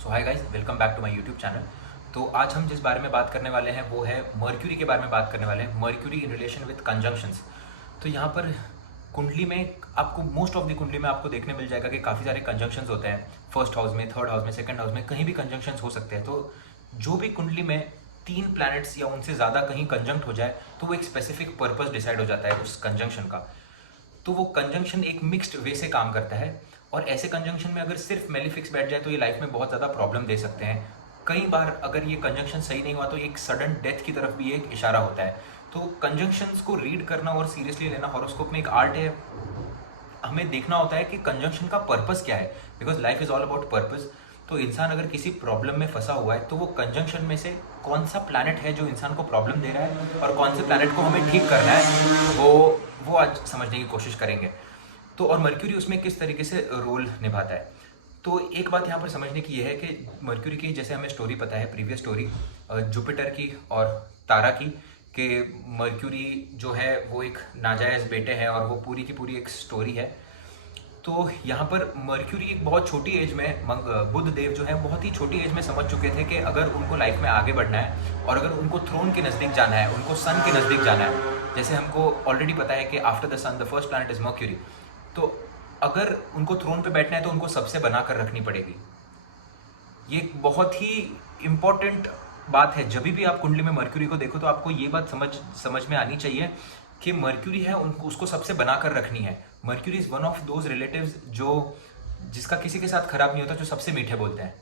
So hi guys, welcome back to my YouTube channel. तो आज हम जिस बारे में बात करने वाले हैं वो है मर्क्यूरी के बारे में बात करने वाले हैं, mercury in relation with conjunctions. तो यहाँ पर कुंडली में आपको मोस्ट ऑफ द कुंडली में आपको देखने मिल जाएगा कि काफ़ी सारे कंजंक्शंस होते हैं। फर्स्ट हाउस में, थर्ड हाउस में, सेकंड हाउस में, कहीं भी कंजंक्शंस हो सकते हैं। तो जो भी कुंडली में 3 प्लैनेट्स या उनसे ज़्यादा कहीं कंजंक्ट हो जाए तो वो एक स्पेसिफिक पर्पस डिसाइड हो जाता है उस कंजंक्शन का। तो वो कंजंक्शन एक मिक्स्ड वे से काम करता है, और ऐसे कंजंक्शन में अगर सिर्फ मेलिफिक्स बैठ जाए तो ये लाइफ में बहुत ज़्यादा प्रॉब्लम दे सकते हैं। कई बार अगर ये कंजंक्शन सही नहीं हुआ तो एक सडन डेथ की तरफ भी एक इशारा होता है। तो कंजंक्शंस को रीड करना और सीरियसली लेना हॉरोस्कोप में एक आर्ट है। हमें देखना होता है कि कंजंक्शन का पर्पस क्या है, because life is all about purpose. तो इंसान अगर किसी प्रॉब्लम में फंसा हुआ है तो वो कंजंक्शन में से कौन सा प्लैनेट है जो इंसान को प्रॉब्लम दे रहा है और कौन से प्लैनेट को हमें ठीक करना है, वो आज समझने की कोशिश करेंगे। तो और मर्क्यूरी उसमें किस तरीके से रोल निभाता है। तो एक बात यहाँ पर समझने की यह है कि मर्क्यूरी की, जैसे हमें स्टोरी पता है, प्रीवियस स्टोरी जुपिटर की और तारा की, कि मर्क्यूरी जो है वो एक नाजायज़ बेटे हैं और वो पूरी की पूरी एक स्टोरी है। तो यहाँ पर मर्क्यूरी एक बहुत छोटी एज में, बुध देव जो है बहुत ही छोटी एज में समझ चुके थे कि अगर उनको लाइफ में आगे बढ़ना है और अगर उनको थ्रोन के नज़दीक जाना है, उनको सन के नज़दीक जाना है, जैसे हमको ऑलरेडी पता है कि after the sun the first planet is Mercury. तो अगर उनको थ्रोन पे बैठना है तो उनको सबसे बना कर रखनी पड़ेगी। ये एक बहुत ही इम्पॉर्टेंट बात है। जब भी आप कुंडली में मर्क्यूरी को देखो तो आपको ये बात समझ में आनी चाहिए कि मर्क्यूरी है, उनको उसको सबसे बनाकर रखनी है। Mercury is one of those relatives जो जिसका किसी के साथ खराब नहीं होता, जो सबसे मीठे बोलते हैं,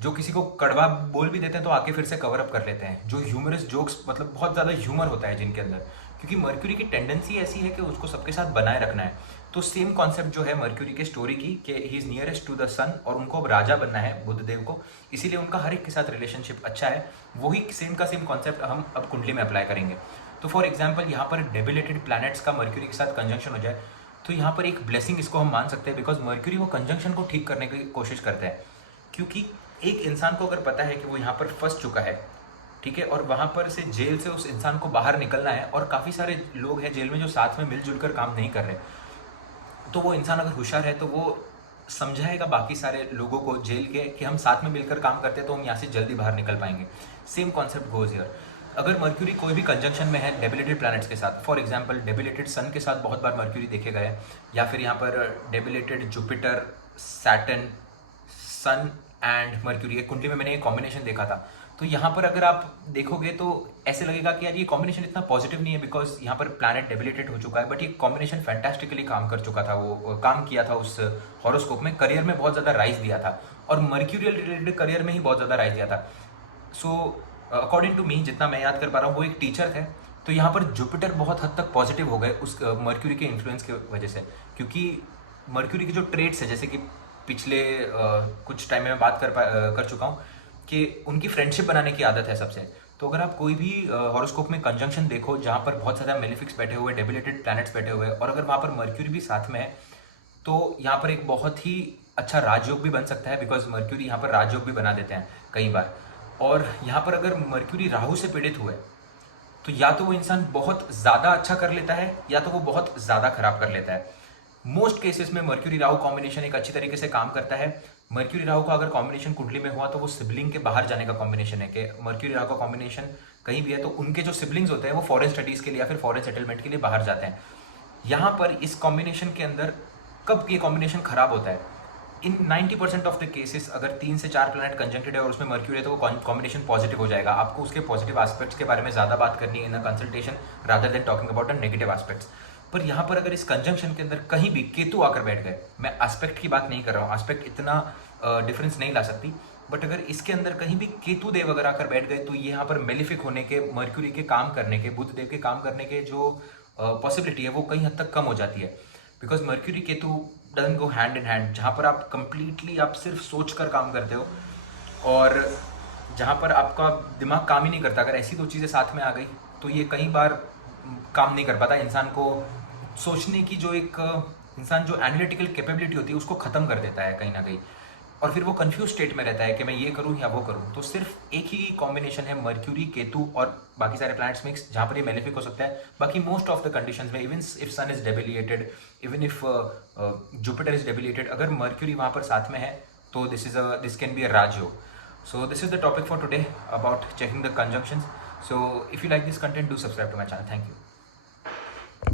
जो किसी को कड़वा बोल भी देते हैं तो आके फिर से कवर अप कर लेते हैं, जो ह्यूमरस जोक्स, मतलब बहुत ज़्यादा ह्यूमर होता है जिनके अंदर, क्योंकि मर्क्यूरी की टेंडेंसी ऐसी है कि उसको सबके साथ बनाए रखना है। तो सेम कॉन्सेप्ट जो है मर्क्यूरी के स्टोरी की, कि he is nearest to the sun और उनको अब राजा बनना है बुधदेव को, इसीलिए उनका हर एक के साथ रिलेशनशिप अच्छा है। वही सेम का सेम कॉन्सेप्ट हम अब कुंडली में अप्लाई करेंगे। तो फॉर एग्जाम्पल यहाँ पर डेबिलेटेड प्लैनेट्स का मर्क्यूरी के साथ कंजंक्शन हो जाए तो यहाँ पर एक ब्लेसिंग इसको हम मान सकते हैं, बिकॉज मर्क्यूरी वो कंजंक्शन को ठीक करने की कोशिश करते हैं। क्योंकि एक इंसान को अगर पता है कि वो यहाँ पर फंस चुका है, ठीक है, और वहाँ पर से जेल से उस इंसान को बाहर निकलना है, और काफ़ी सारे लोग हैं जेल में जो साथ में मिलजुल कर काम नहीं कर रहे, तो वो इंसान अगर होशियार है तो वो समझाएगा बाकी सारे लोगों को जेल के कि हम साथ में मिलकर काम करते हैं तो हम यहाँ से जल्दी बाहर निकल पाएंगे। Same concept goes here. अगर मर्क्यूरी कोई भी कंजंक्शन में है डेबिलेटेड प्लैनेट्स के साथ, फॉर एग्जांपल डेबिलेटेड सन के साथ बहुत बार मर्क्यूरी देखे गए, या फिर यहाँ पर debilitated Jupiter, Saturn, sun and Mercury, एक कुंडली में मैंने एक कॉम्बिनेशन देखा था। तो यहाँ पर अगर आप देखोगे तो ऐसे लगेगा कि यार ये कॉम्बिनेशन इतना पॉजिटिव नहीं है, बिकॉज यहाँ पर प्लैनेट डेबिलेटेड हो चुका है, बट ये कॉम्बिनेशन फैंटास्टिकली काम कर चुका था, वो काम किया था उस हॉरोस्कोप में, करियर में बहुत ज़्यादा राइज दिया था, और मर्क्यूरियल रिलेटेड करियर में ही बहुत ज़्यादा राइज दिया था। सो अकॉर्डिंग टू मी, जितना मैं याद कर पा रहा हूँ, वो एक टीचर थे। तो यहाँ पर जुपिटर बहुत हद तक पॉजिटिव हो गए उस मर्क्यूरी के इन्फ्लुएंस की वजह से, क्योंकि मर्क्यूरी के जो ट्रेड्स है, जैसे कि पिछले कुछ टाइम में मैं बात कर चुका हूँ कि उनकी फ्रेंडशिप बनाने की आदत है सबसे। तो अगर आप कोई भी हॉरोस्कोप में कंजंक्शन देखो जहाँ पर बहुत ज़्यादा मेलिफिक्स बैठे हुए, डेबिलेटेड प्लैनेट्स बैठे हुए, और अगर वहाँ पर मर्क्यूरी भी साथ में है, तो यहाँ पर एक बहुत ही अच्छा राजयोग भी बन सकता है, बिकॉज मर्क्यूरी यहाँ पर राजयोग भी बना देते हैं कई बार। और यहाँ पर अगर मर्क्यूरी राहु से पीड़ित हुए तो या तो वो इंसान बहुत ज़्यादा अच्छा कर लेता है या तो वो बहुत ज़्यादा खराब कर लेता है। मोस्ट केसेस में मर्क्यूरी राहु कॉम्बिनेशन एक अच्छी तरीके से काम करता है। मर्क्यूरी राहु का अगर कॉम्बिनेशन कुंडली में हुआ तो वो सिबलिंग के बाहर जाने का कॉम्बिनेशन है, कि मर्क्यूरी राहु का कॉम्बिनेशन कहीं भी है तो उनके जो सिबलिंग्स होते हैं वो फॉरेन स्टडीज़ के लिए या फिर फॉरेन सेटलमेंट के लिए बाहर जाते हैं। यहाँ पर इस कॉम्बिनेशन के अंदर कब ये कॉम्बिनेशन खराब होता है, इन 90% ऑफ द केसेस अगर 3 से 4 प्लैनेट कंजंक्टेड है और उसमें मर्क्यूरी है तो वो कॉम्बिनेशन पॉजिटिव हो जाएगा। आपको उसके पॉजिटिव एस्पेक्ट्स के बारे में ज़्यादा बात करनी है in a consultation rather than talking about the negative aspects. पर यहाँ पर अगर इस कंजंक्शन के अंदर कहीं भी केतु आकर बैठ गए, मैं एस्पेक्ट की बात नहीं कर रहा हूँ, एस्पेक्ट इतना डिफरेंस नहीं ला सकती, बट अगर इसके अंदर कहीं भी केतु देव अगर आकर बैठ गए तो ये यहाँ पर मेलिफिक होने के, मर्क्यूरी के काम करने के, बुध देव के काम करने के जो पॉसिबिलिटी है वो कहीं हद तक कम हो जाती है। Because mercury Ketu doesn't go hand in hand, जहाँ पर आप कंप्लीटली आप सिर्फ सोच कर काम करते हो और जहाँ पर आपका दिमाग काम ही नहीं करता, अगर ऐसी दो चीज़ें साथ में आ गई तो ये कई बार काम नहीं कर पाता। इंसान को सोचने की जो एक इंसान जो एनालिटिकल कैपेबिलिटी होती है उसको ख़त्म कर देता है कहीं ना कहीं, और फिर वो कंफ्यूज स्टेट में रहता है कि मैं ये करूँ या वो करूँ। तो सिर्फ एक ही कॉम्बिनेशन है मर्क्यूरी केतु और बाकी सारे प्लैनेट्स मिक्स, जहाँ पर ये मेलेफिक हो सकता है। बाकी मोस्ट ऑफ द कंडीशंस में, even if sun is debilitated, even if Jupiter is debilitated, अगर मर्क्यूरी वहाँ पर साथ में है तो this can be a Rajयोग. So this is the topic for today about checking the conjunctions. So if you like this content, do subscribe to my channel. Thank you.